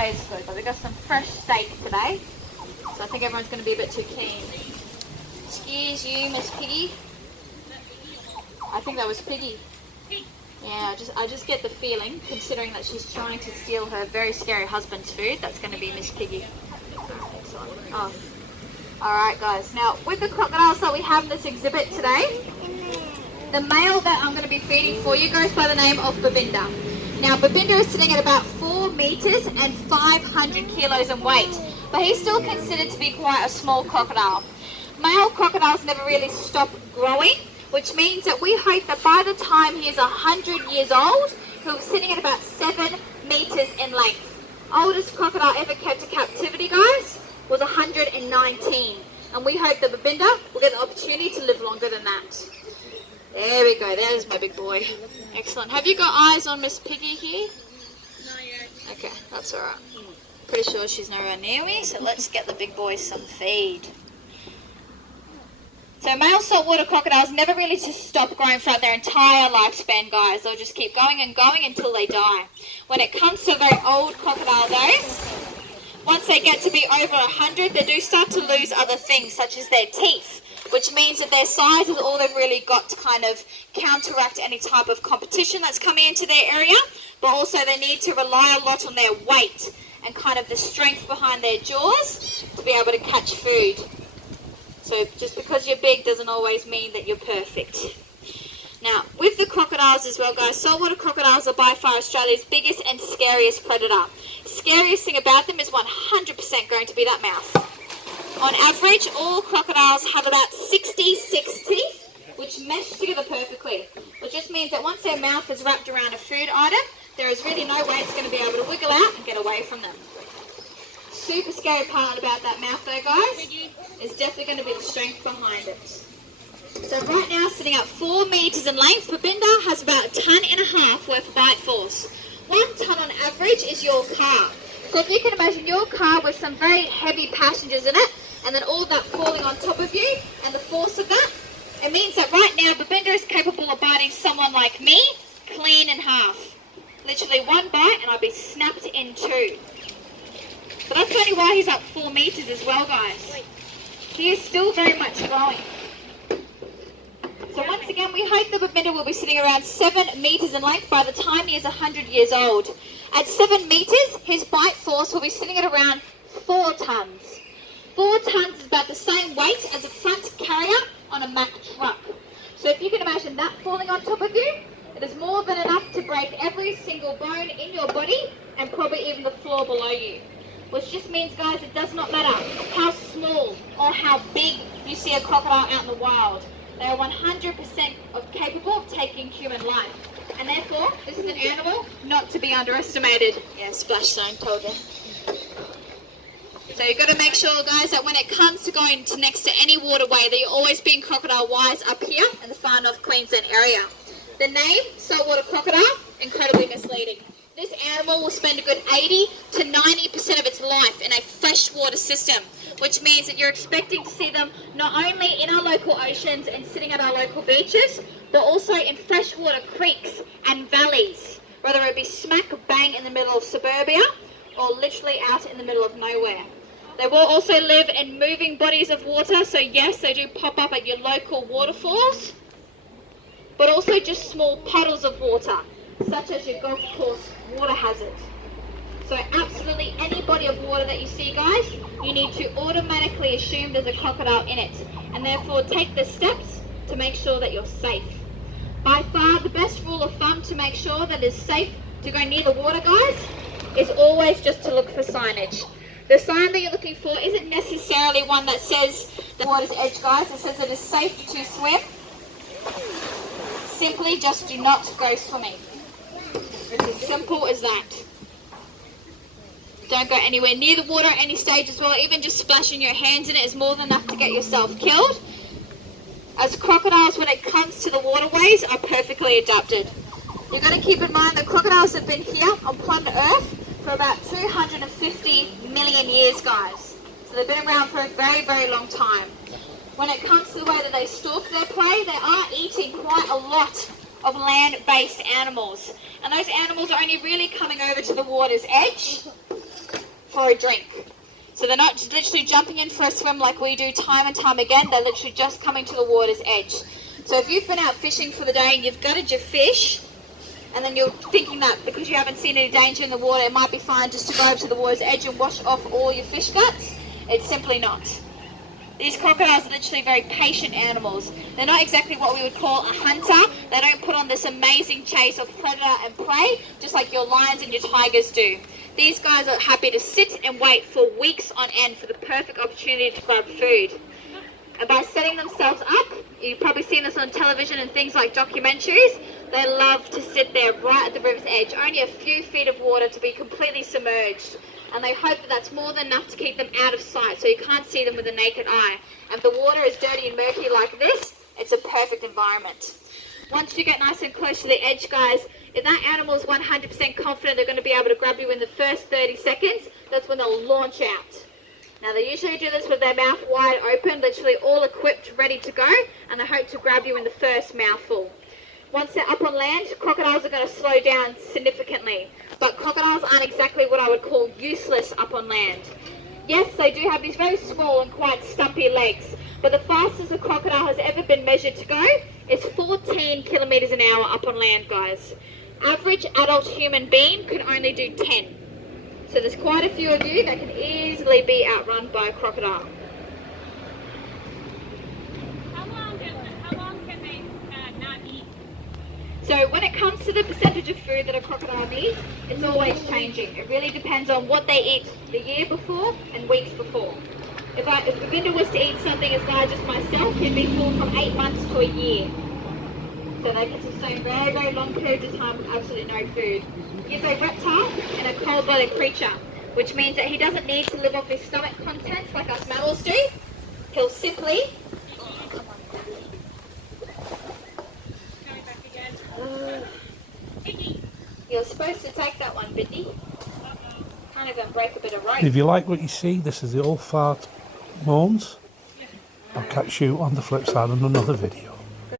always good, but we got some fresh steak today, so I think everyone's going to be a bit too keen. Excuse you, Miss Piggy. I think that was Piggy. Yeah, I just get the feeling, considering that she's trying to steal her very scary husband's food, that's going to be Miss Piggy. Excellent. Oh. Alright guys, now with the crocodiles that we have in this exhibit today, the male that I'm going to be feeding for you goes by the name of Babinda. Now Babinda is sitting at about 4 meters and 500 kilos in weight, but he's still considered to be quite a small crocodile. Male crocodiles never really stop growing, which means that we hope that by the time he is 100 years old, he'll be sitting at about 7 meters in length. Oldest crocodile ever kept in captivity, guys, was 119. And we hope that Babinda will get the opportunity to live longer than that. There we go, there's my big boy. Excellent. Have you got eyes on Miss Piggy here? Not yet. Okay, that's alright. Pretty sure she's nowhere near me, so let's get the big boy some feed. So male saltwater crocodiles never really just stop growing throughout their entire lifespan, guys. They'll just keep going and going until they die. When it comes to very old crocodile though, once they get to be over 100, they do start to lose other things, such as their teeth, which means that their size is all they've really got to kind of counteract any type of competition that's coming into their area, but also they need to rely a lot on their weight and kind of the strength behind their jaws to be able to catch food. So just because you're big doesn't always mean that you're perfect. Now, with the crocodiles as well, guys, saltwater crocodiles are by far Australia's biggest and scariest predator. Scariest thing about them is 100% going to be that mouth. On average, all crocodiles have about 66 teeth, which mesh together perfectly. Which just means that once their mouth is wrapped around a food item, there is really no way it's going to be able to wiggle out and get away from them. Super scary part about that mouth though, guys, is definitely going to be the strength behind it. So right now, sitting at 4 meters in length, Babinda has about 1.5 tons worth of bite force. 1 ton on average is your car. So if you can imagine your car with some very heavy passengers in it, and then all of that falling on top of you, and the force of that, it means that right now Babinda is capable of biting someone like me clean in half. Literally one bite and I'll be snapped in two. But that's only why he's up 4 meters as well, guys. He is still very much growing. So once again, we hope that Babinda will be sitting around 7 meters in length by the time he is 100 years old. At 7 meters, his bite force will be sitting at around 4 tons. 4 tons is about the same weight as a front carrier on a Mack truck. So if you can imagine that falling on top of you, it is more than enough to break every single bone in your body and probably even the floor below you. Which just means, guys, it does not matter how small or how big you see a crocodile out in the wild. They are 100% capable of taking human life. And therefore, this is an animal not to be underestimated. Yeah, splash zone, told you. So you've got to make sure, guys, that when it comes to going to next to any waterway, that you're always being crocodile wise up here in the far north Queensland area. The name, saltwater crocodile, incredibly misleading. This animal will spend a good 80 to 90% of its life in a freshwater system, which means that you're expecting to see them not only in our local oceans and sitting at our local beaches, but also in freshwater creeks and valleys, whether it be smack bang in the middle of suburbia or literally out in the middle of nowhere. They will also live in moving bodies of water, so yes, they do pop up at your local waterfalls, but also just small puddles of water, such as your golf course water hazard. So absolutely any body of water that you see, guys, you need to automatically assume there's a crocodile in it, and therefore take the steps to make sure that you're safe. By far the best rule of thumb to make sure that it's safe to go near the water, guys, is always just to look for signage. The sign that you're looking for isn't necessarily one that says the water's edge, guys. It says it is safe to swim. Simply just do not go swimming. It's as simple as that. Don't go anywhere near the water at any stage as well. Even just splashing your hands in it is more than enough to get yourself killed. As crocodiles, when it comes to the waterways, are perfectly adapted. You've got to keep in mind that crocodiles have been here on planet Earth for about 250 million years, guys. So they've been around for a very, very long time. When it comes to the way that they stalk their prey, they are eating quite a lot of land-based animals. And those animals are only really coming over to the water's edge for a drink. So they're not just literally jumping in for a swim like we do time and time again. They're literally just coming to the water's edge. So if you've been out fishing for the day and you've gutted your fish, and then you're thinking that because you haven't seen any danger in the water, it might be fine just to go over to the water's edge and wash off all your fish guts, it's simply not. These crocodiles are literally very patient animals. They're not exactly what we would call a hunter. They don't put on this amazing chase of predator and prey, just like your lions and your tigers do. These guys are happy to sit and wait for weeks on end for the perfect opportunity to grab food. And by setting themselves up, you've probably seen this on television and things like documentaries, they love to sit there right at the river's edge, only a few feet of water to be completely submerged. And they hope that that's more than enough to keep them out of sight, so you can't see them with the naked eye. And if the water is dirty and murky like this, it's a perfect environment. Once you get nice and close to the edge, guys, if that animal is 100% confident they're going to be able to grab you in the first 30 seconds, that's when they'll launch out. Now they usually do this with their mouth wide open, literally all equipped, ready to go, and they hope to grab you in the first mouthful. Once they're up on land, crocodiles are going to slow down significantly. But crocodiles aren't exactly what I would call useless up on land. Yes, they do have these very small and quite stumpy legs, but the fastest a crocodile has ever been measured to go is 14 kilometers an hour up on land, guys. Average adult human being could only do 10. So there's quite a few of you that can easily be outrun by a crocodile. How long can they not eat? So when it comes to the percentage of food that a crocodile needs, it's always changing. It really depends on what they eat the year before and weeks before. If Govinda was to eat something as large as myself, he'd be full from 8 months to a year. So they can sustain very, very long periods of time with absolutely no food. He's a reptile and a cold-blooded creature, which means that he doesn't need to live off his stomach contents like us mammals do. He'll simply... You're supposed to take that one, Biddy. Can't even break a bit of rope. If you like what you see, this is the Old Fart Moans. I'll catch you on the flip side on another video.